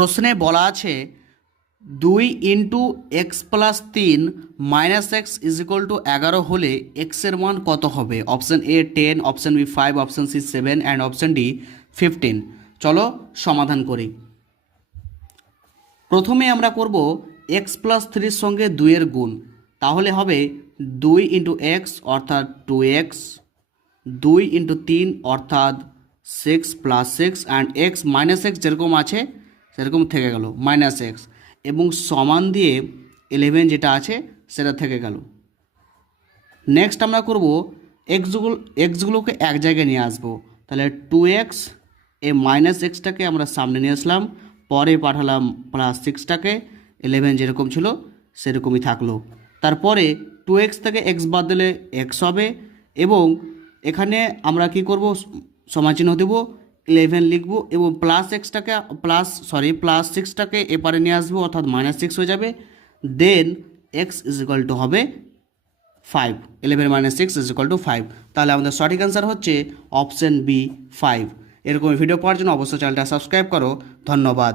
প্রশ্নে বলা আছে 2 into x plus 3 minus x is equal to 11 হলে এক্সের মান কত হবে? Option A 10, option B 5, option C 7 and option D 15। চলো সমাধান করি। প্রথমে আমরা করব এক্স প্লাস 3 সঙ্গে 2 এর গুণ, তাহলে হবে 2 ইন্টু এক্স অর্থাৎ 2x, 2 ইন্টু 3 অর্থাৎ 6 plus 6 and x minus x যেরকম আছে সেরকম থেকে গেল মাইনাস এক্স, এবং সমান দিয়ে 11 যেটা আছে সেটা থেকে গেল। নেক্সট আমরা করব এক্সগুলোকে এক জায়গায় নিয়ে আসবো, তাহলে 2x এ মাইনাস এক্সটাকে আমরা সামনে নিয়ে আসলাম, পরে পাঠালাম প্লাস 6টাকে, 11 যেরকম ছিল সেরকমই থাকলো। তারপরে 2x থেকে x বাদ দিলে x হবে, এবং এখানে আমরা কি করব, সমানচিহ্ন দেব, 11 লিখব এবং প্লাস 6টাকে এপারে নিয়ে আসবো অর্থাৎ মাইনাস 6 হয়ে যাবে। দেন x ইজ ইকুয়াল টু হবে 5, 11 মাইনাস 6 ইজ ইকুয়াল টু 5। তাহলে আমাদের সঠিক অ্যান্সার হচ্ছে অপশান বি 5। এরকম ভিডিও পাওয়ার জন্য অবশ্যই চ্যানেলটা সাবস্ক্রাইব করো। ধন্যবাদ।